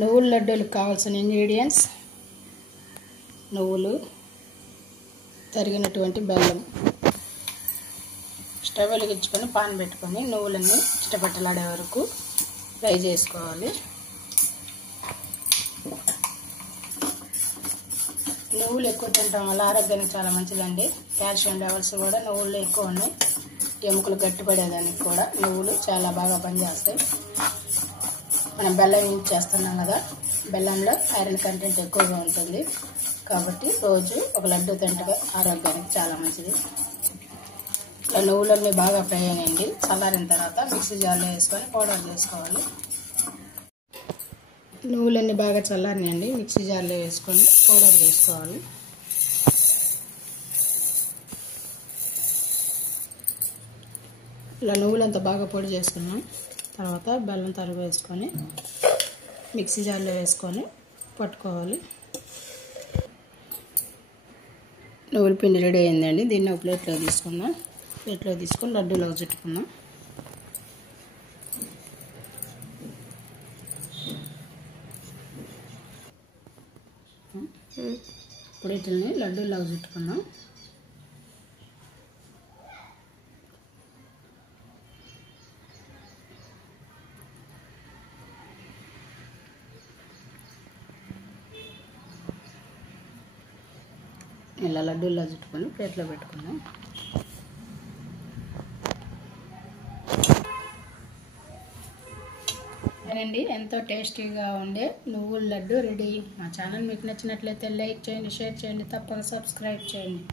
నువ్వుల లడ్డూలకు కావాల్సిన ఇంగ్రీడియంట్స్: నువ్వులు, తరిగినటువంటి బెల్లం. స్టవ్ వెలిగించుకొని పాన్ పెట్టుకొని నువ్వులన్నీ చిటపట్టలాడే వరకు ఫ్రై చేసుకోవాలి. నువ్వులు ఎక్కువ తినడం వల్ల ఆరోగ్యానికి చాలా మంచిదండి. కాల్షియం లెవెల్స్ కూడా నువ్వుల్లో ఎక్కువ ఉన్నాయి. ఎముకలు గట్టిపడేదానికి కూడా నువ్వులు చాలా బాగా పనిచేస్తాయి. మనం బెల్లం యూజ్ చేస్తున్నాం కదా, బెల్లంలో ఐరన్ కంటెంట్ ఎక్కువగా ఉంటుంది కాబట్టి రోజు ఒక లడ్డు తింటే ఆరోగ్యానికి చాలా మంచిది. ఇలా నువ్వులన్నీ బాగా ఫ్రై అయ్యండి. చల్లారిన తర్వాత మిక్సీ జార్లో వేసుకొని పౌడర్ చేసుకోవాలి. నువ్వులన్నీ బాగా చల్లారినాయండి. మిక్సీ జార్లో వేసుకొని పౌడర్ చేసుకోవాలి. ఇలా నువ్వులంతా బాగా పొడి చేసుకున్నాం. తర్వాత బెల్లం తరుగు వేసుకొని మిక్సీ జార్లో వేసుకొని పట్టుకోవాలి. నువ్వుల పిండి రెడీ అయిందండి. దీన్ని ఒక ప్లేట్లో తీసుకుందాం. ప్లేట్లో తీసుకొని లడ్డూలో చుట్టుకుందాం. ఇప్పుడు వీటిని లడ్డూలాగా చుట్టుకుందాం. ఇలా లడ్డూలా చుట్టుకొని ప్లేట్లో పెట్టుకుందాం. అండి, ఎంతో టేస్టీగా ఉండే నువ్వుల లడ్డు రెడీ. మా ఛానల్ మీకు నచ్చినట్లయితే లైక్ చేయండి, షేర్ చేయండి, తప్పక సబ్స్క్రైబ్ చేయండి.